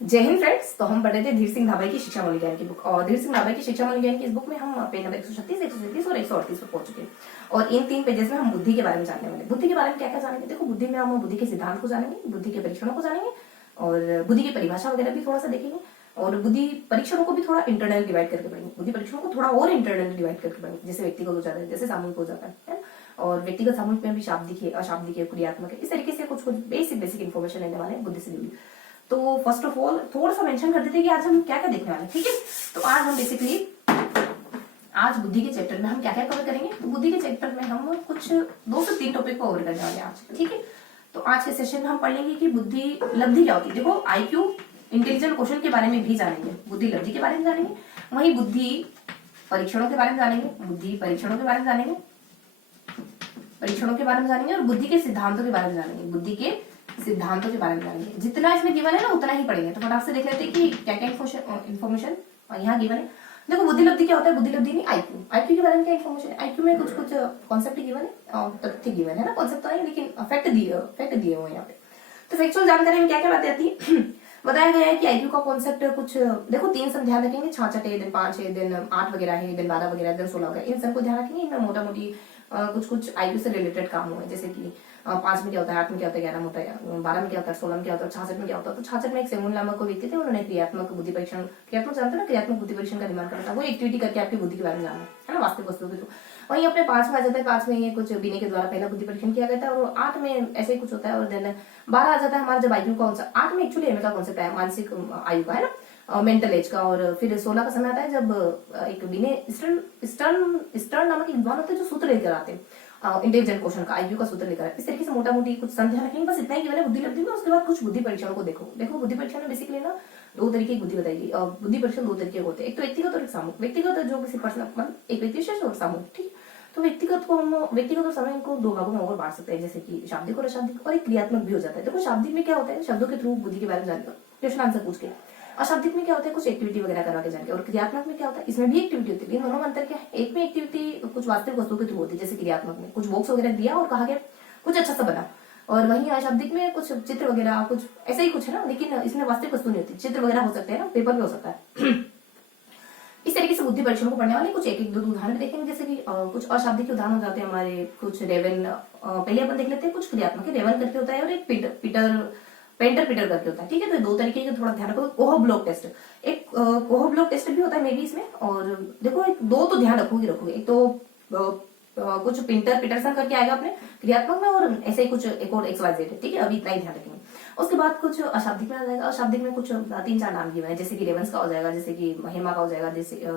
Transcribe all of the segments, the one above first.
जय हिंद फ्रेंड्स। तो हम पढ़ रहे थे धीर सिंह धाबे की शिक्षा मूल्यांकन की बुक, और धीर सिंह धाबे की शिक्षा मूल्यांकन की इस बुक में हम पेज नंबर 136, 137 और 138 पर पहुंच चुके हैं। और इन 3 पेजेस में हम बुद्धि के बारे में जानने वाले। बुद्धि के बारे में क्या क्या जानेंगे? देखो, बुद्धि में हम बुद्धि के सिद्धांत को जानेंगे, बुद्धि के परीक्षणों को जानेंगे, और बुद्धि की परिभाषा वगैरह भी थोड़ा सा देखेंगे, और बुद्धि परीक्षणों को भी थोड़ा इंटरनल डिवाइड करके पढ़ेंगे। बुद्धि परीक्षणों को थोड़ा और इंटरनल डिवाइड करके पढ़ेंगे, जैसे व्यक्तिगत हो जाता है, जैसे सामूहिक हो जाता है, और व्यक्तिगत सामूहिक में भी शाब्दिक है, अशाब्दिक है, क्रियात्मक है। इस तरीके से कुछ कुछ बेसिक इन्फॉर्मेशन लेने वाले हैं बुद्धि से जुड़ी। तो फर्स्ट ऑफ ऑल थोड़ा सा मेंशन कर देते हैं कि आज हम क्या क्या देखने वाले हैं, ठीक है। तो आज हम बेसिकली आज बुद्धि के चैप्टर में हम क्या क्या कवर करेंगे। तो बुद्धि के चैप्टर में हम कुछ 2 से 3 टॉपिक को कवर करने वाले हैं आज, ठीक है। तो आज के सेशन में हम पढ़ लेंगे कि बुद्धि लब्धि क्या होती है। देखो, आईक्यू इंटेलिजेंट क्वेश्चन के बारे में भी जानेंगे, बुद्धि लब्धि के बारे में जानेंगे, वहीं बुद्धि परीक्षणों के बारे में जानेंगे, बुद्धि परीक्षणों के बारे में जानेंगे, परीक्षणों के बारे में जानेंगे, और बुद्धि के सिद्धांतों के बारे में जानेंगे, बुद्धि के सिद्धांतों के बारे में जानेंगे। जितना इसमें गिवन है ना उतना ही पढ़ेंगे। तो फटाक से देख लेते हैं कि क्या क्या इन्फॉर्मेशन यहाँ गिवन है। देखो, बुद्धि लब्धि क्या होता है? बुद्धि लब्धि नहीं, आईक्यू। आईक्यू के बारे में क्या इन्फॉर्मेशन है? आईक्यू में कुछ कुछ कॉन्सेप्ट गिवन है और तथ्य गिवन है ना, कॉन्सेप्ट तो नहीं लेकिन फैक्ट दिए हुए यहाँ पे। तो फैक्चुअल जानकारी में क्या क्या बातें आती है? बताया गया है कि आईक्यू का कॉन्सेप्ट कुछ, देखो 3 सब ध्यान रखेंगे, 66 है, दिन 5 है, दिन 8 वगैरह है, दिन 12 वगैरह, दिन 16 वगैरह, इन सबको ध्यान रखेंगे। इनमें मोटा मोटी कुछ कुछ आईक्यू से रिलेटेड काम हुए, जैसे कि 5 में क्या होता है, 8 में क्या होता है, 11 में होता है, 12 में क्या होता है, 16 में क्या होता है, 66 में क्या होता है। तो 66 में एक सेमुल नामक को व्यक्ति थे, उन्होंने क्रियात्मक बुद्धि परीक्षण, क्रियात्मक जानते ना, क्रियात्मक बुद्धि परीक्षण का निर्माण करा था। वो एक्टिविटी करके आपकी बुद्धि के बारे में जाना है ना, वास्तविक वस्तुओं के थ्रू। वहीं अपने 5 में आ जाता है, 5 में ये कुछ बीने के द्वारा पहला बुद्धि परीक्षण किया गया था, और 8 में ऐसे ही कुछ होता है, और देन 12 आ जाता है हमारा जब आयु का 8 में एक्चुअली एम का कॉन्सेप्ट है, मानसिक आयु का है ना, मेंटल एज का। और फिर 16 का समय आता है जब एक बीने स्टर्न नामक एक विद्वान होते हैं जो सूत्र लेकर आते हैं इंटेलिजेंट क्वेश्चन का, आईक्यू का सूत्र लेकर। इस तरीके से मोटा मोटी कुछ संध्या रखेंगे, बस इतना ही केवल बुद्धि लब्धि में। उसके बाद कुछ बुद्धि परीक्षणों को देखो बुद्धि परीक्षण में बेसिकली ना 2 तरीके की बुद्धि बताएगी। बुद्धि परीक्षण 2 तरीके होते हैं, एक तो व्यक्तिगत और एक सामूहिक। व्यक्तिगत जो किसी पर्सन मतलब एक व्यक्ति विशेष, और सामूहिक, ठीक। तो व्यक्तिगत को हम व्यक्तिगत और सामूहिक को 2 भागों में और बांट सकते हैं, जैसे कि शाब्दिक और अशाब्दिक, और एक क्रियात्मक भी हो जाता है। देखो, शाब्दिक में क्या होता है, शब्दों के थ्रू बुद्धि के बारे में जानते हो, क्वेश्चन आंसर पूछ के। अशाब्दिक में क्या होता है, कुछ एक्टिविटी वगैरह करवा के जाएंगे। और क्रियात्मक में क्या होता है, इसमें भी एक्टिविटी होती है, इन दोनों में अंतर क्या है? एक में एक्टिविटी कुछ वास्तविक वस्तु के थ्रू होती है, जैसे क्रियात्मक में कुछ बॉक्स वगैरह दिया और कहा गया कुछ अच्छा सा बना, और वहीं अशाब्दिक में कुछ चित्र वगैरह कुछ ऐसा ही कुछ है ना, लेकिन इसमें वास्तविक वस्तु नहीं होती। चित्र वगैरह हो सकते हैं ना, पेपर भी हो सकता है। इस तरीके से बुद्धि परीक्षणों को पढ़ने वाले कुछ एक 2 उदाहरण देखेंगे, जैसे कि कुछ अशाब्दिक उदाहरण हो जाते हैं हमारे, कुछ रेवन, पहले अपन देख लेते हैं कुछ क्रियात्मक है, रेवन करके होता है, और एक पेंटर पीटर करके होता है, ठीक है। तो 2 तरीके का थोड़ा ध्यान रखो। कोहो ब्लॉक टेस्ट, एक कोहो ब्लॉक टेस्ट भी होता है मे बी इसमें। और देखो, 2 तो ध्यान रखोगे। एक तो कुछ पीटरसन करके आएगा अपने क्रियात्मक में, और ऐसे ही कुछ एक और XYZ है, ठीक है। अभी इतना ही ध्यान रखेंगे। उसके बाद कुछ अशाब्दिक में आ जाएगा। अशाब्दिक में कुछ 3-4 नाम गिवन है, जैसे कि रेवंस का हो जाएगा, जैसे कि महिमा का हो जाएगा,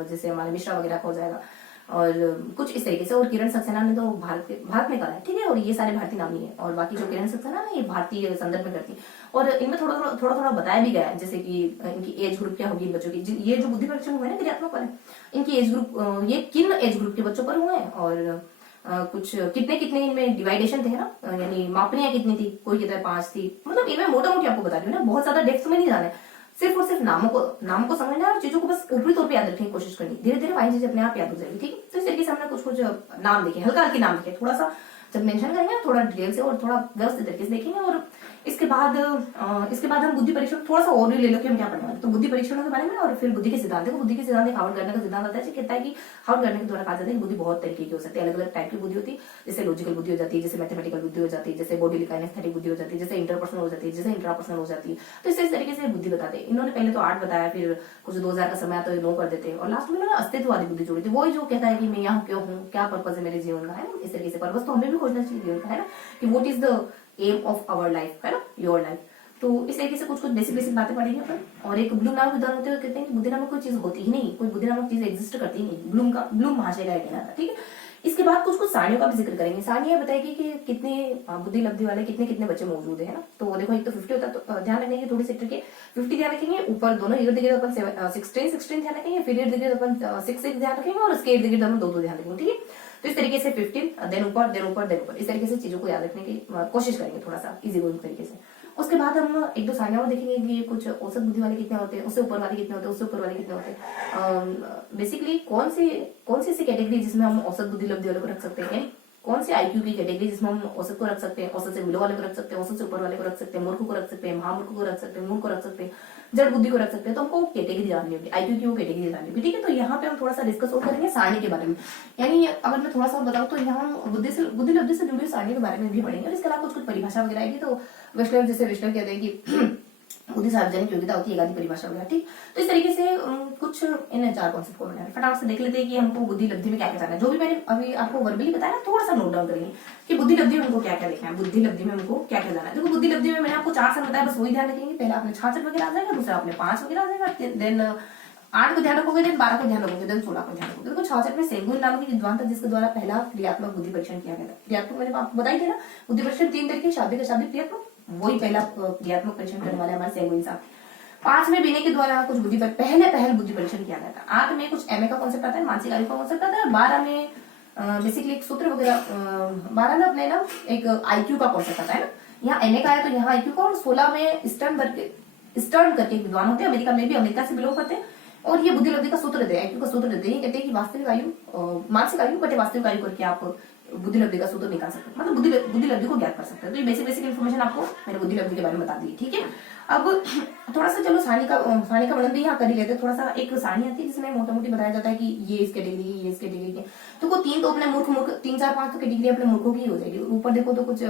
जैसे हमारे मिश्रा वगैरह का हो जाएगा, और कुछ इस तरीके से। और किरण सक्सेना ने तो भारत में करा है, ठीक है। और ये सारे भारतीय नाम ही है, और बाकी जो किरण सक्सेना है ये भारतीय संदर्भ में करती है। और इनमें थोड़ा बताया भी गया है, जैसे कि इनकी एज ग्रुप क्या होगी बच्चों की। ये जो बुद्धि परीक्षण हुए ना क्रियात्मक वाले, इनकी एज ग्रुप, ये किन एज ग्रुप के बच्चों पर हुए हैं, और कुछ कितने इनमें डिवाइडेशन थे ना, यानी मापनियां कितनी थी, कोई कहता है 5 थी। मतलब इनमें मोटा मोटी आपको बता रही हूँ ना, बहुत ज्यादा डेप्थ में नहीं जाना है, सिर्फ और सिर्फ नामों को समझना है, और चीजों को बस ऊपरी तौर पे याद रखने की कोशिश करनी। धीरे धीरे वही चीजें अपने आप याद हो जाएगी, ठीक है। तो इस तरीके से हमने कुछ नाम देखे, हल्का हल्के नाम देखे, थोड़ा सा जब मेंशन करेंगे थोड़ा डिटेल से और थोड़ा व्यवस्थित तरीके से देखेंगे। और इसके बाद हम बुद्धि परीक्षण थोड़ा सा और भी ले लो कि हम क्या पढ़ने वाले। तो बुद्धि परीक्षणों के बारे में, और फिर बुद्धि के सिद्धांत। देखो, बुद्धि के सिद्धांत एक हार्वर्ड गार्डनर का सिद्धांत आता है, कहता है कि हार्वर्ड गार्डनर के द्वारा कहा जाता है कि बुद्धि बहुत तरीके की हो सकती है, अलग अलग टाइप की बुद्धि होती है। जैसे लॉजिकल बुद्धि हो जाती है, जैसे मैथमेटिकल बुद्धि हो जाती है, जैसे बॉडी काइनेस्थेटिक बुद्धि हो जाती है, जैसे इंटरपर्सनल हो जाती है, जैसे इंट्रापर्सनल हो जाती है। तो इस तरीके से बुद्धि बताते हैं। इन्होंने पहले तो 8 बताया, फिर कुछ 2000 का समय तो 9 कर देते हैं, और लास्ट में इन्होंने अस्तित्ववादी बुद्धि जोड़ी थी। वही जो कहता है कि मैं यहाँ क्यों हूँ, क्या पर्पज है मेरे जीवन का, है ना। इस तरीके से पर्पज तो हमें भी खोजना चाहिए जीवन का, है ना, कि what is the aim of our life, है ना, योर लाइफ। तो इस तरीके से कुछ बेसिक बातें पढ़ेंगे अपन। और एक ब्लूम नामक विद्वान होते हुए कहते हैं कि बुद्धि नामक कोई चीज होती ही नहीं, कोई बुद्धि नामक चीज एग्जिस्ट करती ही नहीं। ब्लूम महाशय का कहना था, ठीक है। इसके बाद कुछ सारणियों का भी जिक्र करेंगे। सारणियां बताएगी कि कितने बुद्धि लब्धि वाले कितने बच्चे मौजूद है ना। तो देखो, एक तो 50 होता है, तो ध्यान रखेंगे थोड़ी सी ट्रिक है। 50 ध्यान रखेंगे, ऊपर दोनों इर्द गिर्द अपन 16 ध्यान रखेंगे, फिर इर्द गिर्द अपन 6 ध्यान रखेंगे, और उसके इर्द गिर्द हम 2 ध्यान रखेंगे, ठीक है। तो इस तरीके से 15 देन ऊपर इस तरीके से चीजों को याद रखने की कोशिश करेंगे, थोड़ा सा इजी गोइंग तरीके से। उसके बाद हम 1-2 सारणियां और देखेंगे कि कुछ औसत बुद्धि वाले कितने होते हैं, उससे ऊपर वाले कितने होते हैं, उससे ऊपर वाले कितने होते हैं। बेसिकली कौन सी ऐसी कैटेगरी जिसमें हम औसत बुद्धि लब्धि वाले को रख सकते हैं, कौन सी आईक्यू की कैटेगरी जिसमें हम औसत को रख सकते हैं, औसत से बिलो वाले को रख सकते हैं, औसत से ऊपर वाले को रख सकते हैं, मूर्ख को रख सकते हैं, महामूर्ख को रख सकते हैं, मूर्ख को रख सकते हैं, जड़ बुद्धि को रख सकते हैं। तो हमको कैटेगरी जाननी होगी, आईक्यू की वो कैटेगरी जाननी होगी, ठीक है। तो यहाँ पे हम थोड़ा सा डिस्कस और करेंगे सारणी के बारे में। यानी अगर मैं थोड़ा सा बताऊँ तो यहाँ हम बुद्धि लब्धि से जुड़ी सारणी के बारे में भी पढ़ेंगे, और इसके अलावा कुछ परिभाषा वगैरह आएगी। तो वैष्णव जैसे वैष्णव कहते हैं कि बुद्धि सार्वजनिक योग्यता होती है, एक आदि परिभाषा वगैरह, ठीक। तो इस तरीके से कुछ इन 4 कॉन्सेप्ट को मैंने फटाफट से देख लेते हैं कि हमको बुद्धि लब्धि में क्या क्या जाना है। जो भी मैंने अभी आपको वर्बली बताया थोड़ा सा नोट डाउन करेंगे कि बुद्धि लब्धि में हमको क्या क्या देखना है, बुद्धि लब्धि में हमको क्या क्या जाना है। देखो बुद्धि लब्धि में मैंने आपको 4 साल बताया, बस वही ध्यान रखेंगे। पहला आपने 66 वगैरह आ जाएगा, दूसरा आपने 5 वगैरह आ जाएगा, देन 8 को ध्यान रखोगे, देन 12 को ध्यान रखोगे, देन 16 को ध्यान रखोगे। देखो 66 में सेगुन नाम की विद्वान था जिसके द्वारा पहला क्रियात्मक बुद्धि परीक्षण किया गया था। क्रियात्मक मैंने आपको बताई थी ना, बुद्धि परीक्षण 3 तरीके, शाब्दिक अशाब्दिक क्रियात्मक, वही पहला क्रियात्मक परीक्षण करने वाले हमारे सेगुन साहब। 5 में बीने के द्वारा कुछ बुद्धि पर पहल बुद्धि परीक्षण किया गया था। 8 में कुछ एमए का कॉन्सेप्ट आता है, मानसिक आयु का कॉन्सेप्ट आता है। 12 में बेसिकली एक सूत्र वगैरह, 12 में अपने ना एक आईक्यू का कॉन्सेप्ट आता है ना, यहाँ एमए का है तो यहाँ आईक्यू का, और 16 में स्टर्न करके एक विद्वान होते हैं, अमेरिका में भी, अमेरिका से बिलोंग करते हैं, और ये बुद्धि लब्धि का सूत्र देते हैं, आईक्यू का सूत्र देते हैं। कहते हैं कि वास्तविक आयु मानसिक आयु बटे वास्तविक आयु करके आप बुद्धि लब्धि का सूत्र निकाल सकते हैं, मतलब बुद्धि लब्धि को ज्ञात कर सकते हैं। तो ये बेसिक इन्फॉर्मेशन आपको मैंने बुद्धि लब्धि के बारे में बता दी, ठीक है। अब थोड़ा सा चलो सारणी का वर्णन भी यहाँ कर ही लेते हैं। थोड़ा सा एक सारणी आती है जिसमें मोटा मोटी बताया जाता है कि ये इस कैटेगरी की, ये इस कैटेगरी की। तो को 3 तो अपने मूर्ख 3 4 5 तो कैटेगरी अपने मूर्खों की हो जाएगी। ऊपर देखो तो कुछ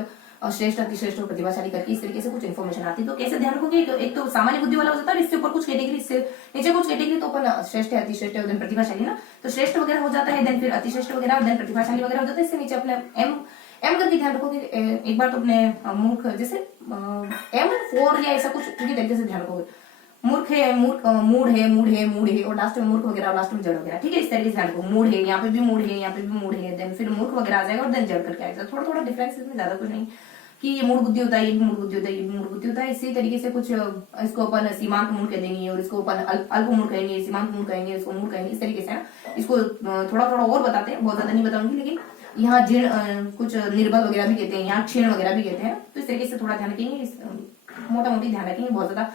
श्रेष्ठ, अतिश्रेष्ठ और प्रतिभाशाली करके इस तरीके से कुछ इन्फॉर्मेशन आती है। तो कैसे ध्यान रखोगे, एक तो सामान्य बुद्धि वाला हो जाता है, इससे ऊपर कुछ कैटेगरी, इससे नीचे कुछ कैटेगरी, तो अपन श्रेष्ठ है, अतिश्रेष्ठ है, देन प्रतिभाशाली ना, तो श्रेष्ठ वगैरह हो जाता है, देन फिर अतिश्रेष्ठ वगैरह, देन प्रतिभाशाली वगैरह हो जाता है। इससे नीचे अपने एम करके ध्यान रखोगे। एक बार तो अपने मूर्ख जैसे M4 या ऐसा कुछ तरीके से ध्यान रखोगे। मूर्ख है, मूड है, और लास्ट में मूर्ख वगैरह, लास्ट में जड़ वगैरह, ठीक है। इस तरीके से ध्यान रखो, मूड है, यहाँ पे भी मूड है, यहाँ पे भी मूड है, देन फिर मूर्ख वगैरह आ जाएगा, और देन जड़ करके आएगा। थोड़ा थोड़ा डिफरेंस इसमें, ज्यादा कुछ नहीं कि ये मूड बुद्धि होता है, ये भी मूड बुद्धि होता है, ये भी मूड बुद्धि होता है। इसी तरीके से कुछ इसको अपन सीमांत मूड कह देंगे, और इसको अपन अल्प मूड कहेंगे, सीमांत मूड कहेंगे, इसको मूड कहेंगे, इस तरीके से है। इसको थोड़ा थोड़ा और बताते हैं, बहुत ज्यादा नहीं बताऊंगी, लेकिन यहाँ जीर्ण कुछ निर्बल वगैरह भी कहते हैं, यहाँ क्षीण वगैरह भी कहते हैं। तो इस तरीके से थोड़ा ध्यान रखेंगे, मोटा मोटी ध्यान रखेंगे, बहुत ज्यादा।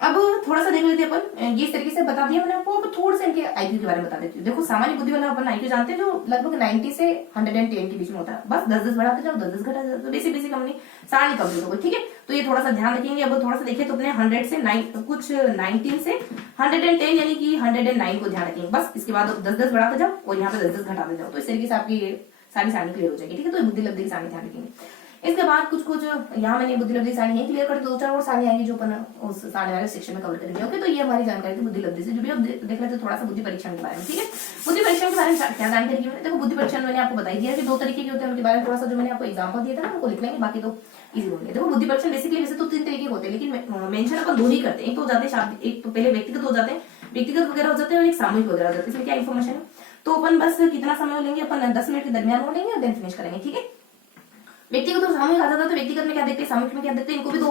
अब थोड़ा सा देख लेते हैं अपन, ये इस तरीके से बता दिया मैंने आपको। अब थोड़ा सा इनके आईक्यू के बारे में बता देती हूँ। देखो सामान्य बुद्धि वाला अपन आईक्यू जानते हैं जो लगभग 90 से 110 के बीच में होता है। बस 10-10 बढ़ाते जाओ, 10-10 घटाते जाओ, तो बेसिक हमने सारणी कंप्लीट हो गई, ठीक है। तो ये थोड़ा सा ध्यान रखेंगे। अब थोड़ा सा देखिए तो अपने 100 से 19 से 110 यानी कि 109 को ध्यान रखेंगे। बस इसके बाद 10-10 बढ़ाते जाओ, और यहाँ पे 10-10 घटाते जाओ। तो इस तरीके से आपकी सारी सारणी क्लियर हो जाएगी, ठीक है। तो बुद्धि लब्धि की सारणी ध्यान रखेंगे। इसके बाद कुछ यहाँ मैंने बुद्धि लब्धि सारणी यही क्लियर कर, 2-4 और सारणी आएंगी जो अपन उस सारणी वाले सेक्शन में कवर करेंगे। ओके, तो ये हमारी जानकारी थी बुद्धि लब्धि से जुड़ी। अब देख लेते थोड़ा सा बुद्धि परीक्षण के बारे में, ठीक है। बुद्धि परीक्षण के बारे में क्या जानकारी मैंने, देखो बुद्धि परीक्षण मैंने आपको बताई दिया कि 2 तरीके के होते हैं, उनके बारे में थोड़ा सा जो मैंने आपको एग्जाम्पल दिया था ना उनको लिख लेंगे, बाकी तो इजी होंगे। देखो बुद्धि परीक्षण बेसिकली वैसे तो 3 तरीके होते हैं, लेकिन मेंशन अपन 2 ही करते हैं। एक तो हो जाते हैं शाब्दिक, एक तो पहले व्यक्तिगत हो जाते हैं, व्यक्तिगत वगैरह हो जाते हैं, और एक सामूहिक वगैरह हो जाते हैं। इसमें क्या इन्फॉर्मेशन है, तो अपन बस कितना समय लेंगे, अपन 10 मिनट के दरमियान हो लेंगे, देन फिनिश करेंगे, ठीक है। व्यक्तिगत और सामूहिक आ जाता है, तो व्यक्तिगत में क्या देखते हैं, सामूहिक में क्या देखते हैं, इनको भी 2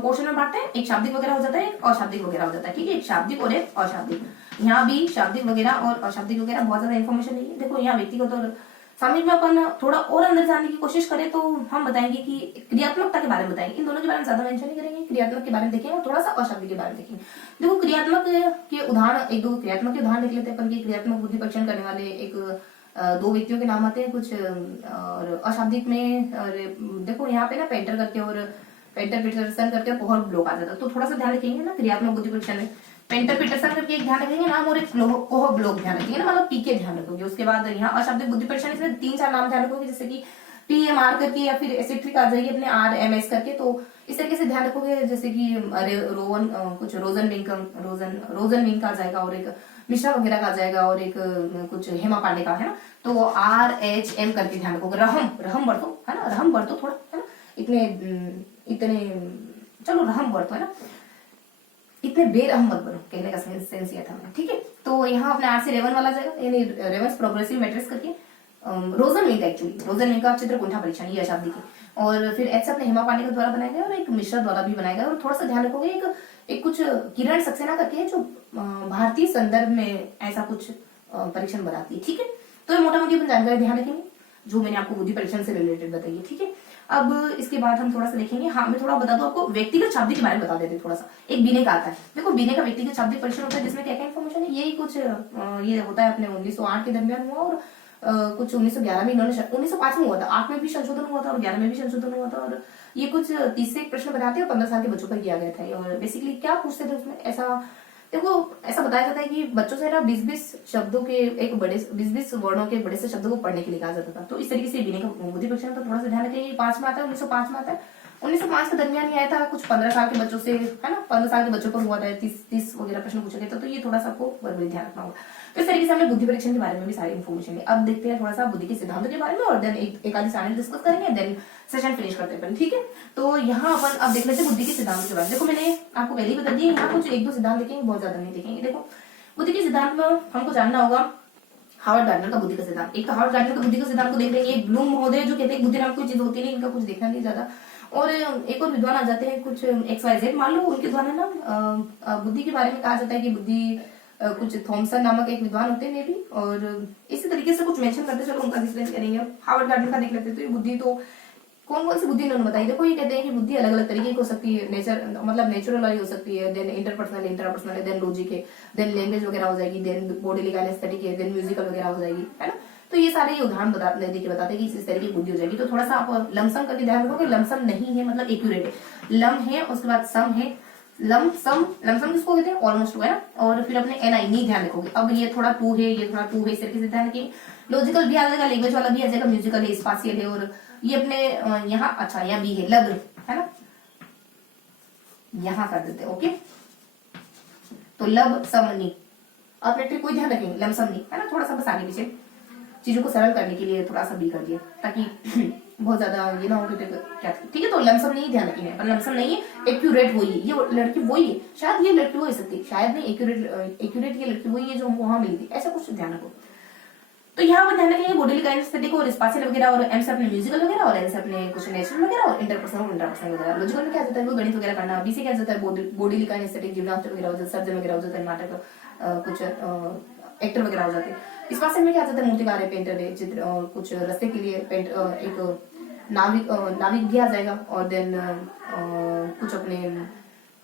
पोर्शन में बांटते हैं। एक शाब्दिक वगैरह हो जाता है, एक अशाब्दिक वगैरह हो जाता है, ठीक है। एक शाब्दिक और एक अशाब्दिक। यहाँ भी शाब्दिक वगैरह और अशाब्दिक वगैरह बहुत ज्यादा इन्फॉर्मेशन नहीं है। देखो यहाँ व्यक्तिगत और सामूहिक में अपन थोड़ा और अंदर जाने की कोशिश करें तो हम बताएंगे कि क्रियात्मकता के बारे में बताएंगे। इन दोनों के बारे में ज्यादा मेंशन नहीं करेंगे, क्रियात्मक के बारे में देखेंगे और थोड़ा सा अशाब्दिक के बारे में देखेंगे। देखो क्रियात्मक के उदाहरण, 1-2 क्रियात्मक के उदाहरण देख लेते हैं अपन की। क्रियात्मक बुद्धि परीक्षण करने वाले 2 व्यक्तियों के नाम आते हैं कुछ, और अशाब्दिक में देखो यहाँ पे ना पेंटर करके और पेंटर पीटरसन करके कोहर ब्लॉक आ जाता है। तो थोड़ा सा ध्यान रखेंगे ना क्रियात्मक बुद्धि परीक्षण में, पेंटर पीटरसन करके एक ध्यान रखेंगे नाम, और एक कोहर ब्लॉक ध्यान रखेंगे ना, मतलब पीके ध्यान रखोगे। उसके बाद यहाँ अशाब्दिक बुद्धि परीक्षण इसमें 3-4 नाम ध्यान रखोगे, जैसे कि PMR करके, या फिर एसिट्रिक आ जाएगी अपने RMS करके। तो इस तरीके से ध्यान रखोगे, जैसे कि कुछ रोजन विंक आ जाएगा, और एक मिश्रा वगैरह का आ जाएगा, और एक कुछ हेमा पांडे का है ना। तो RHM करके ध्यान रखोगे। रहम बरतो है ना, रहम बरतो थोड़ा है ना, इतने चलो रहम बरतो है ना, इतने बेरहम मत बनो, कहने का सेंस ये था मैंने, ठीक है। तो यहाँ अपने R से रेवन वाला जाएगा, यानी रेवंस प्रोग्रेसिव मैट्रिक्स करके। रोजन विंक, एक्चुअली रोजन विंक का चित्र कुंठा परीक्षण, ये अशाब्दिक है। और फिर H अपने हेमा पांडे के द्वारा बनाया गया, और एक मिश्रा द्वारा भी बनाया गया। और थोड़ा सा ध्यान रखोगे एक कुछ किरण सक्सेना करके है, जो भारतीय संदर्भ में ऐसा कुछ परीक्षण बनाती है, ठीक है। तो ये मोटा मोटी अपन जानकारी ध्यान रखेंगे जो मैंने आपको बुद्धि परीक्षण से रिलेटेड बताई है, ठीक है। अब इसके बाद हम थोड़ा सा देखेंगे, हाँ मैं थोड़ा बता दूं आपको, व्यक्तिगत शाब्दिक के बारे में बता देते हैं थोड़ा सा। एक बीने का आता है, देखो बीने का व्यक्तिगत शाब्दिक परीक्षण होता है, जिसमें क्या क्या इन्फॉर्मेशन है, यही कुछ ये होता है अपने 1908 के दरमियान हुआ, और कुछ 1911 में इन्होंने 1905 में हुआ था, 8 में भी संशोधन हुआ था और 11 में भी संशोधन हुआ था। और ये कुछ 30 से एक प्रश्न बनाते हैं और 15 साल के बच्चों पर किया गया था। और बेसिकली क्या पूछते थे उसमें, ऐसा देखो ऐसा बताया जाता है कि बच्चों से ना 20-20 शब्दों के एक बड़े 20-20 वर्णों के बड़े से शब्दों को पढ़ने के लिए कहा जाता था। तो इस तरीके से बीने का बुद्धि परीक्षण तो थोड़ा सा ध्यान रखेंगे। 5 में आता है, 1905 में आता है। 1905 के दरमियान ही आया था, कुछ 15 साल के बच्चों से, है ना, 15 साल के बच्चों पर हुआ था, 30 वगैरह प्रश्न पूछे गए थे। तो ये थोड़ा सा आपको बड़े ध्यान रखना होगा। तो इस तरीके से हमने बुद्धि परीक्षण के बारे में भी सारी इन्फॉर्मेशन ली। अब देखते हैं थोड़ा सा बुद्धि के सिद्धांतों के बारे में और देन एक आधी साइड डिस्कस करेंगे, देन सेशन फिनिश करते हैं। ठीक है, तो यहाँ अपन अब देख लेते हैं बुद्धि के सिद्धांत के बारे में। देखो मैंने आपको पहले ही बता दिया, यहाँ कुछ 1-2 सिद्धांत देखेंगे, बहुत ज्यादा नहीं देखेंगे। देखो बुद्धि के सिद्धांत में हमको जानना होगा हार्वर्ड गार्डनर का बुद्धि का सिद्धांत। एक तो हार्वर्ड गार्डनर का बुद्धि का सिद्धांत को देख लेंगे। एक ब्लूम महोदय जो कहते हैं बुद्धि नाम कोई चीज होती नहीं, इनका कुछ देखना नहीं ज्यादा। और एक और विद्वान आ जाते हैं कुछ XYZ मान लो, उनके द्वारा ना बुद्धि के बारे में कहा जाता है कि बुद्धि कुछ थॉमसन नामक एक विद्वान होते हैं मे भी, और इसी तरीके से कुछ मेंशन करते, चलो उनका डिस्कस करेंगे। हार्वर्ड गार्डनर का देख लेते हैं। तो ये बुद्धि तो कौन कौन सी बुद्धि इन्होंने बताई। देखो ये कहते हैं कि बुद्धि अलग अलग तरीके की हो सकती है, मतलब नेचुरल वाली हो सकती है, then interpersonal, intrapersonal, then logic है, देन लैंग्वेज वगैरह हो जाएगी, देन बॉडी काइनेस्थेटिक है, देन म्यूजिकल वगैरह हो जाएगी, है ना। तो ये सारे उदाहरण बताते हैं कि इस तरीके की बुद्धि हो जाएगी। तो थोड़ा सा आप लमसम करके ध्यान रखोगे, लमसम नहीं है मतलब एक्यूरेट है। लम है, उसके बाद सम है, लमसम किसको कहते हैं, ऑलमोस्ट है ना। और फिर अपने NI ध्यान रखोगे। अब ये थोड़ा 2 है, ये थोड़ा 2 है, इस तरीके से ध्यान रखिए। लॉजिकल भी आ जाएगा, लैंग्वेज वाला भी आ जाएगा, म्यूजिकल है, स्पाशियल है, और ये अपने यहाँ अच्छा यहाँ भी है, लब है ना, यहाँ कर देते हैं। ओके, तो लब समनी अपने ट्रिक कोई ध्यान रखेंगे, लमसमनी है ना। थोड़ा सा बस आगे पीछे चीजों को सरल करने के लिए थोड़ा सा भी कर दिया, ताकि बहुत ज्यादा ये ना हो कि क्या। ठीक है, तो लमसम नहीं ध्यान रखेंगे, पर लमसम नहीं है, एक्यूरेट वही है। ये लड़की वही है, शायद ये लड़की हो सकती है, शायद नहीं, एक्यूरेट ये लड़की वही है जो हमको वहां मिली थी, ऐसा कुछ ध्यान रखो। तो यहाँ पर ध्यान रखेंगे बॉडी काइनेस्थेटिक और स्पाशियल वगैरह, और M से अपने म्यूजिकल वगैरह, और N से अपने कुछ नेचुरल वगैरह, और इंटरपर्सनल और इंट्रापर्सनल वगैरह। लॉजिकल में क्या जाता है, वो गणित वगैरह करना। B से क्या जाता है, बॉडी काइनेस्थेटिक, जिम्नास्टिक वगैरह हो जाता है, सर्जन वगैरह हो जाता है, नाटक कुछ एक्टर वगैरह हो जाते हैं। स्पाशियल में क्या जाता है, मूर्तिकार है, पेंटर है, चित्र, और कुछ रास्ते के लिए एक नाविक भी आ जाएगा, और देन कुछ अपने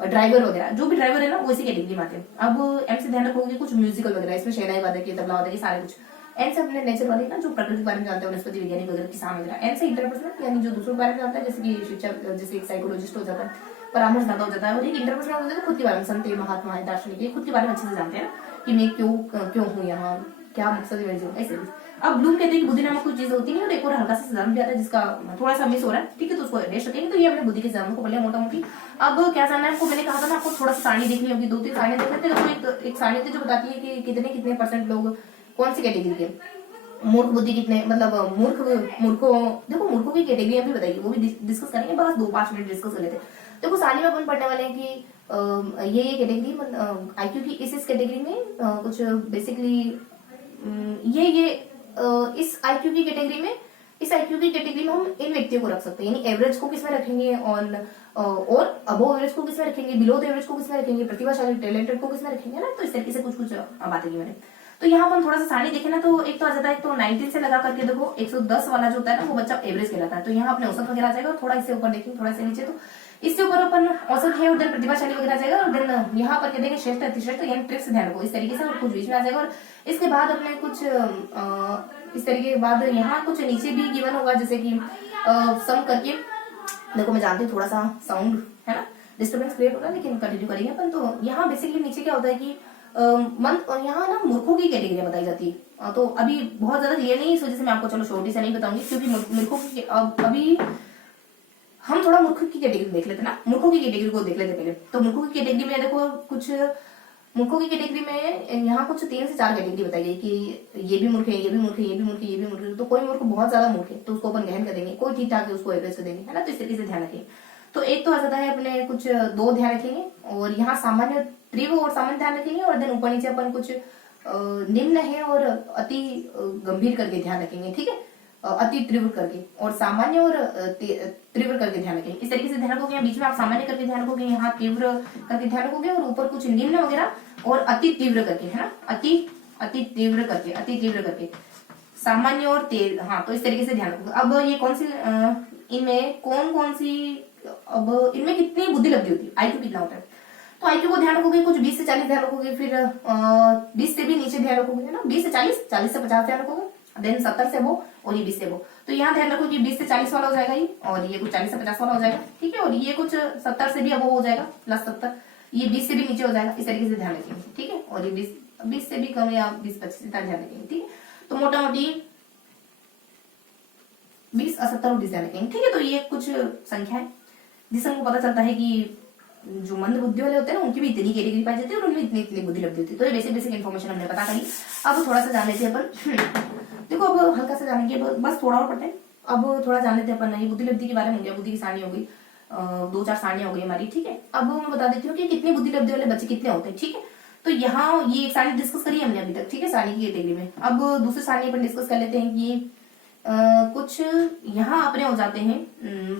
ड्राइवर वगैरह, जो भी ड्राइवर है ना वो इसी कैटेगरी में आते हैं। अब M से ध्यान रखोगे कुछ म्यूजिकल वगैरह, इसमें शहनाई वादक, तबला वादक, सारे कुछ। N से अपने नेचर वाले ना, जो प्रकृति के बारे में जानते हैं, वनस्पति वैज्ञानिक वगैरह, किसान वगैरह। N से इंटरपर्सनल, यानी जो दूसरों के बारे में जानता है, जैसे कि शिक्षक, जैसे एक साइकोलॉजिस्ट हो जाता है, परामर्शदाता हो जाता है। और एक इंटरपर्सनल हो जाता है खुद के बारे में, संत महात्मा है, दार्शनिक, खुद के बारे में अच्छे से जानते हैं कि मैं क्यों हूँ यहाँ, क्या मकसद है मेरे जीवन, ऐसे। अब ब्लूम कहते हैं कि बुद्धि नामक कोई चीज होती है, और एक और हल्का सा सिद्धांत भी आता है जिसका थोड़ा सा मिस हो रहा है। ठीक है, तो उसको रेस्ट रखेंगे। तो ये हमने बुद्धि के सिद्धांतों को पढ़ लिया मोटा मोटी। अब क्या जानना है आपको, मैंने कहा था ना आपको थोड़ा सा सारणी देखनी होगी, 2-3 सारणी देख लेते हैं। तो एक सारणी होती है जो बताती है कि कितने % लोग कौन सी कैटेगरी के, मूर्ख बुद्धि कितने, मतलब मूर्खों, देखो मूर्खों की कैटेगरी भी बताइए, वो भी डिस्कस करेंगे, बस 2-5 मिनट डिस्कस कर लेते हैं। देखो सारणी में अपन पढ़ने वाले हैं कि ये कैटेगरी IQ की इस कैटेगरी में कुछ बेसिकली ये इस IQ की कैटेगरी में हम इन व्यक्तियों को रख सकते हैं, यानी एवरेज को किसमें रखेंगे, और अबोव एवरेज को किसमें रखेंगे, बिलो द एवरेज को किसमें रखेंगे, प्रतिभाशाली टैलेंटेड को किसमें रखेंगे ना। तो इस तरीके से कुछ बातें की मैंने। तो यहाँ पर थोड़ा सा सारणी देखे ना, तो एक तो आ जाता है, तो 19 से लगा करके देखो 110 वाला जो होता है ना, वो बच्चा एवरेज कहलाता है। तो यहाँ अपने औसत वगैरह आ जाएगा। थोड़ा इससे ऊपर देखेंगे, थोड़ा से नीचे, तो इससे ऊपर अपन औसत है, और देन प्रतिभाशाली वगैरह आ जाएगा, और देन यहाँ पर कह देंगे श्रेष्ठ, अतिश्रेष्ठ, यानी ट्रिक्स ध्यान रखो इस तरीके से, और कुछ बीच में आ जाएगा। और इसके बाद अपने कुछ इस तरीके के बाद यहाँ कुछ नीचे भी गिवन होगा, जैसे कि सम करके। देखो मैं जानती हूँ थोड़ा सा साउंड है ना, डिस्टर्बेंस क्रिएट होगा, लेकिन कंटिन्यू करेंगे अपन। तो यहाँ बेसिकली नीचे क्या होता है कि यहाँ ना मूर्खों की कैटेगरी बताई जाती है। तो अभी बहुत ज्यादा क्लियर नहीं है, इस वजह से मैं आपको चलो छोटी से नहीं बताऊंगी, क्योंकि मूर्खों की अभी हम थोड़ा मूर्खों की कैटेगरी देख लेते ना, मूर्खों की कैटेगरी को देख लेते पहले। तो मूर्खों की कैटेगरी में देखो कुछ मूर्खों की कैटेगरी में यहाँ कुछ 3 से 4 कैटेगरी बताई गई कि ये भी मूर्ख है, ये भी मूर्ख है, ये भी मूर्ख है, ये भी मूर्ख है। तो कोई मूर्ख बहुत ज्यादा मूर्ख है तो उसको अपन गहन कर देंगे, कोई ठीक ठाक है उसको एवरेज कर देंगे, है ना। तो इस तरीके से ध्यान रखेंगे। तो एक तो आ जाता है अपने कुछ 2 ध्यान रखेंगे, और यहाँ सामान्य, तीव्र और सामान्य ध्यान रखेंगे, और देन ऊपर नीचे अपन कुछ निम्न है और अति गंभीर करके ध्यान रखेंगे। ठीक है, अति तीव्र करके, और सामान्य और तीव्र करके ध्यान रखेंगे। इस तरीके से ध्यान रखोगे। बीच में आप सामान्य करके ध्यान रखोगे, यहाँ तीव्र करके ध्यान रखोगे, और ऊपर कुछ निम्न वगैरह और अति तीव्र करके, है ना, अति तीव्र करके सामान्य और तेज। हाँ, तो इस तरीके से ध्यान रखोगे। अब ये कौन सी इनमें कौन सी, अब इनमें कितनी बुद्धि लब्धि होती है, IQ कितना होता है। तो IQ को ध्यान रखोगे, कुछ 20 से 40 ध्यान रखोगे, फिर 20 से भी नीचे ध्यान रखोगे, है ना, 20 से 40, 40 से 50 ध्यान रखोगे, देन 70 से वो, और ये 20 से वो। तो यहाँ ध्यान रखो कि 20 से 40 वाला हो जाएगा ये, और ये कुछ 40 से 50 वाला हो जाएगा, ठीक है। और ये कुछ 70 से भी अब वो हो जाएगा +70, ये 20 से भी नीचे हो जाएगा, इस तरीके से ध्यान रखेंगे, ठीक है। और ये 20 से भी कम या 20-25 इतना ध्यान रखेंगे, ठीक है। तो मोटा मोटी 20 और 70 ध्यान रखेंगे, ठीक है। तो ये कुछ संख्या है जिससे हमको पता चलता है कि जो मंद बुद्धि वाले होते हैं ना, उनकी भी इतनी कैटेगरी पाई जाती है और उनमें इतनी इतनी बुद्धि लब्धि होती है। तो ये बेसिक इन्फॉर्मेशन हमने पता करी। अब थोड़ा सा जान लेते हैं अपन। देखो अब हल्का सा जानेंगे, बस थोड़ा और पढ़ते हैं। अब थोड़ा जान लेते हैं अपन, ये बुद्धि लब्धि के बारे में हो गया, बुद्धि की सारणी हो गई, 2-4 सारणियां हो गई हमारी, ठीक है। अब मैं बता देती हूँ कि कितनी बुद्धि लब्धि वाले बच्चे कितने होते हैं, ठीक है। तो यहाँ ये एक सारणी डिस्कस करी हमने अभी तक, ठीक है, सारणी की कैटेगरी में। अब दूसरी सारणी अपन डिस्कस कर लेते हैं कि कुछ यहाँ अपने हो जाते हैं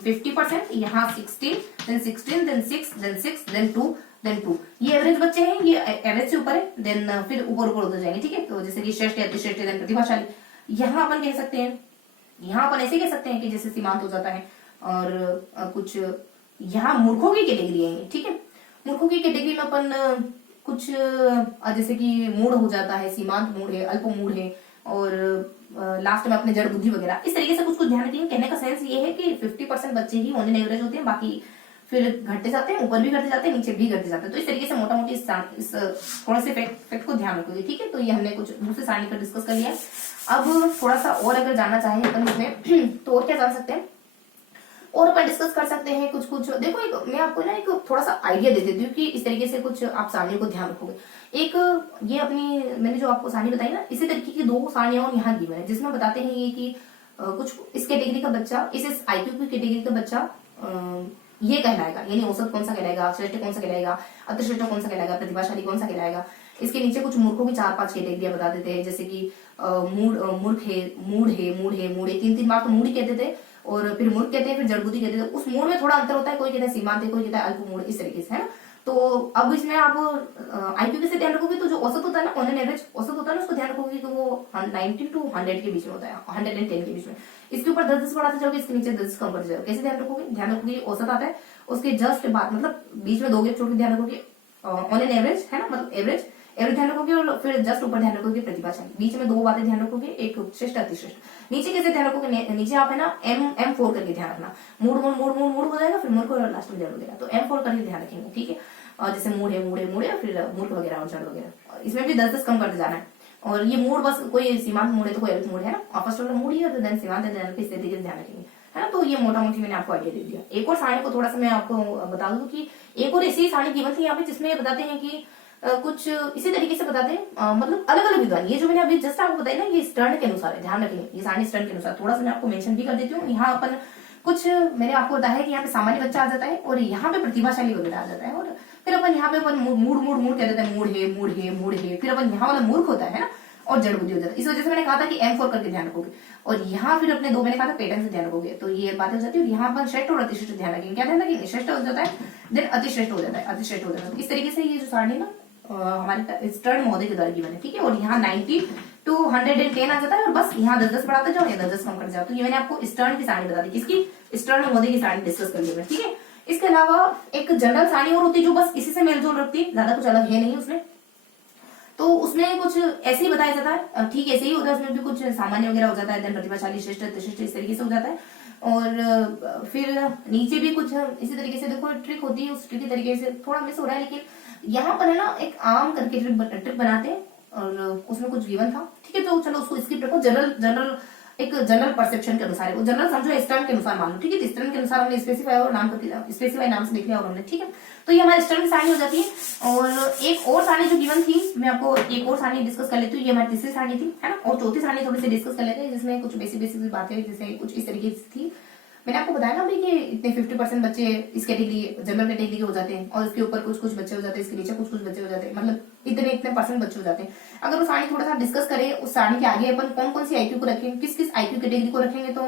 50%, यहाँ 16, then 16, then 6, then 6, then 2, then 2। ये एवरेज बच्चे हैं, ये एवरेज से ऊपर है, देन फिर ऊपर ऊपर होते जाएंगे, ठीक है। तो जैसे कि श्रेष्ठ, अतिश्रेष्ठ, देन प्रतिभाशाली। यहाँ अपन कह सकते हैं, यहाँ अपन ऐसे कह सकते हैं कि जैसे सीमांत हो जाता है। और कुछ यहाँ मूर्खों की कैटेगरी है, ठीक है। मूर्खों की कैटेगरी में अपन कुछ जैसे कि मूढ़ हो जाता है, सीमांत मूढ़ है, अल्प मूढ़ है, और लास्ट में अपने जड़ बुद्धि वगैरह, इस तरीके से कुछ ध्यान रखेंगे। कहने का सेंस ये है कि 50% बच्चे ही ऑन एन एवरेज होते हैं, बाकी फिर घटते जाते हैं, ऊपर भी घटते जाते हैं, नीचे भी घटते जाते हैं। तो इस तरीके से मोटा मोटी इस थोड़ा से फैक्ट को ध्यान रखोगे, ठीक है। तो ये हमने कुछ दूसरे सारणी पर डिस्कस कर लिया। अब थोड़ा सा और अगर जानना चाहें अपन इसमें तो और क्या जान सकते हैं, और अपन डिस्कस कर सकते हैं कुछ कुछ। देखो मैं आपको ना एक थोड़ा सा आइडिया दे देती हूँ कि इस तरीके से कुछ आप सारणी को ध्यान रखोगे। एक ये अपनी मैंने जो आपको सारणी बताई ना, इसी तरीके की 2 सारणियां और यहाँ गिवन है, जिसमें बताते हैं ये कि कुछ इस कैटेगरी का बच्चा, इस आईक्यू की कैटेगरी का बच्चा ये कहलाएगा, यानी औसत कौन सा कहलाएगा, श्रेष्ठ कौन सा कहलाएगा, अतिश्रेष्ठ कौन सा कहलाएगा, प्रतिभाशाली कौन सा कहलाएगा। इसके नीचे कुछ मूर्खों की 4-5 कैटेगरियां बता देते हैं, जैसे कि मूर्ख है, मूढ़ है, मूढ़ है, मूढ़ है, 3-3 बार तो मूढ़ ही कहते थे, और फिर मूर्ख कहते हैं, फिर जड़बुद्धि कहते हैं। उस मूड में थोड़ा अंतर होता है, कोई कहता है सीमांत है, कोई कहता है अल्प मूड, इस तरीके से, है ना। तो अब इसमें आप आईक्यू कैसे ध्यान रखोगे, तो जो औसत होता है ना, ऑन एन एवरेज औसत होता है ना, उसको ध्यान रखोगे कि वो 90 to 100 के बीच में होता है, 110 के बीच में। इसके ऊपर 10 बढ़ाते जाओगे, इसके नीचे 10 कम करते जाओगे। कैसे ध्यान रखोगे, ध्यान रखोगे औसत आता है, उसके जस्ट बाद मतलब बीच में 2 गैप छोड़ के ध्यान रखोगे ऑन एन एवरेज, है ना, मतलब एवरेज ध्यान रखोगे, और फिर जस्ट ऊपर ध्यान रखोगे प्रतिभाशाली। बीच में 2 बातें ध्यान रखोगे, एक श्रेष्ठ, अतिश्रेष्ठ। नीचे कैसे ध्यान रखोगे, नीचे आप है ना M4 करके ध्यान रखना, mood mood mood mood mood हो जाएगा, फिर मूर्ख और लास्ट में जड़ हो जाएगा। तो M4 करके ध्यान रखेंगे, ठीक है। और जैसे मूड है, मूड है, मूड है, फिर मूर्ख वगैरह और जड़ वगैरह, इसमें भी 10-10 कम करते जाना है। और ये मूड बस कोई सीमांत मूड है तो कोई अल्प मूड है ना, फर्स्ट वाला मूड ही है, देन सीमांत है, इस तरीके से ध्यान रखेंगे, है ना। तो ये मोटा मोटी मैंने आपको आइडिया दे दिया। एक और सारणी को थोड़ा सा मैं आपको बता दूं कि एक और ऐसी सारणी गिवन थी यहाँ पे, जिसमें बताते हैं कि कुछ इसी तरीके से बताते हैं, मतलब अलग अलग विद्वान। ये जो मैंने अभी जस्ट आपको बताया ना, ये स्टर्न के अनुसार है, ध्यान रखेंगे, ये सारणी स्टर्न के अनुसार। थोड़ा सा मैं आपको मेंशन भी कर देती हूँ। यहाँ अपन कुछ मैंने आपको बताया कि यहाँ पे सामान्य बच्चा आ जाता है, और यहाँ पे प्रतिभाशाली वगैरह आ जाता है, और फिर अपन यहाँ पे अपन मूड मूड मूड कह देते हैं, मूड है, मूड है, मूड है, फिर अपन यहाँ वाला मूर्ख होता है ना, और जड़ बुद्धि हो जाता है। इस वजह से मैंने कहा था कि M4 करके ध्यान रखोगे, और यहाँ फिर अपने 2 मैंने कहा था पैटर्न से ध्यान रखोगे। तो ये बातें हो जाती है। यहाँ अपन श्रेष्ठ और अतिश्रेष्ठ ध्यान रखेंगे। क्या ध्यान रखेंगे, श्रेष्ठ हो जाता है, देन अतिश्रेष्ठ हो जाता है, अतिश्रेष्ठ हो जाता है। इस तरीके से ये जो सारणी ना हमारे स्टर्न महोदय के द्वारा गिवन है, ठीक है। और यहाँ 90 to 110 आ जाता है, और बस यहाँ 10-10 बढ़ाते जाओ या 10-10 कम कर जाओ। तो ये मैंने आपको स्टर्न की सारणी बता दी, किसकी, स्टर्न महोदय की सारणी डिस्कस कर लिया, ठीक है। इसके अलावा एक जनरल सारणी और होती है, जो बस इसी से मेलजोल रखती है, ज्यादा कुछ अलग है नहीं उसमें। तो उसमें कुछ ऐसे ही बताया जाता है, ठीक ऐसे ही होता है, उसमें भी कुछ सामान्य वगैरह हो जाता है, देन प्रतिभाशाली, श्रेष्ठ, अतिश्रेष्ठ, इस तरीके से हो जाता है। और फिर नीचे भी कुछ इसी तरीके से देखो ट्रिक होती है, उस ट्रिक के तरीके से थोड़ा मिस हो रहा है, लेकिन यहाँ पर है ना एक आम करके ट्रिक बनाते हैं, और उसमें कुछ गिवन था, ठीक है। तो चलो उसको स्किप रखो, जनरल परसेप्शन के अनुसार है वो, जनरल समझो स्टर्न के अनुसार मान लो, ठीक है। तो स्टर्न के अनुसार हमने स्पेसिफाई और नाम करके स्पेसिफाई नाम से लिख लिया और हमने, ठीक है। तो ये हमारे स्टर्न की सारणी हो जाती है। और एक और सारणी जो गिवन थी, मैं आपको एक और सारणी डिस्कस कर लेती हूँ। ये हमारी तीसरी सारणी थी, है ना। और चौथी सारणी थोड़ी सी डिस्कस कर लेते हैं, जिसमें कुछ बेसिक बातें जैसे कुछ इस तरीके से थी। मैंने आपको बताया ना भाई कि इतने 50% बच्चे इस कैटेगरी, जनरल कैटेगरी के हो जाते हैं, और इसके ऊपर कुछ बच्चे हो जाते हैं, इसके नीचे कुछ बच्चे हो जाते हैं, मतलब इतने % बच्चे हो जाते हैं। अगर वो सारणी थोड़ा सा डिस्कस करें, उस सारणी के आगे अपन कौन कौन सी आईक्यू को रखेंगे, किस आईक्यू कैटेगरी को रखेंगे, तो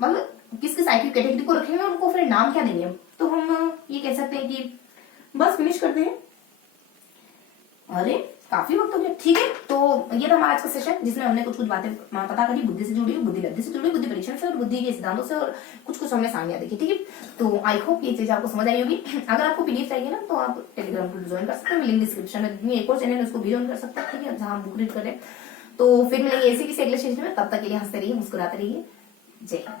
मतलब किस आईक्यू कैटेगरी को रखेंगे, उनको फिर नाम क्या देंगे, तो हम ये कह सकते हैं कि बस फिनिश करते हैं। अरे काफी वक्त हो गया, ठीक है। तो ये था हमारा आज का सेशन, जिसमें हमने कुछ बातें पता करी, बुद्धि से जुड़ी, बुद्धि लब्धि से जुड़ी, बुद्धि परीक्षण से, और बुद्धि के सिद्धांतों से, और कुछ हमने सारणियां देखी, ठीक है। तो आई होप ये चीज आपको समझ आई होगी। अगर आपको पीडीएफ चाहिए ना, तो आप टेलीग्राम ग्रुप ज्वाइन कर सकते हैं, लिंक डिस्क्रिप्शन में, एक और चैनल है उसको भी ज्वाइन कर सकते हैं, ठीक है, जहां बुक रीड करें। तो फिर मिलेंगे ऐसे किसी अगले सेशन में, तब तक के लिए हंसते रहिए, मुस्कुराते रहिए। जय हिंद।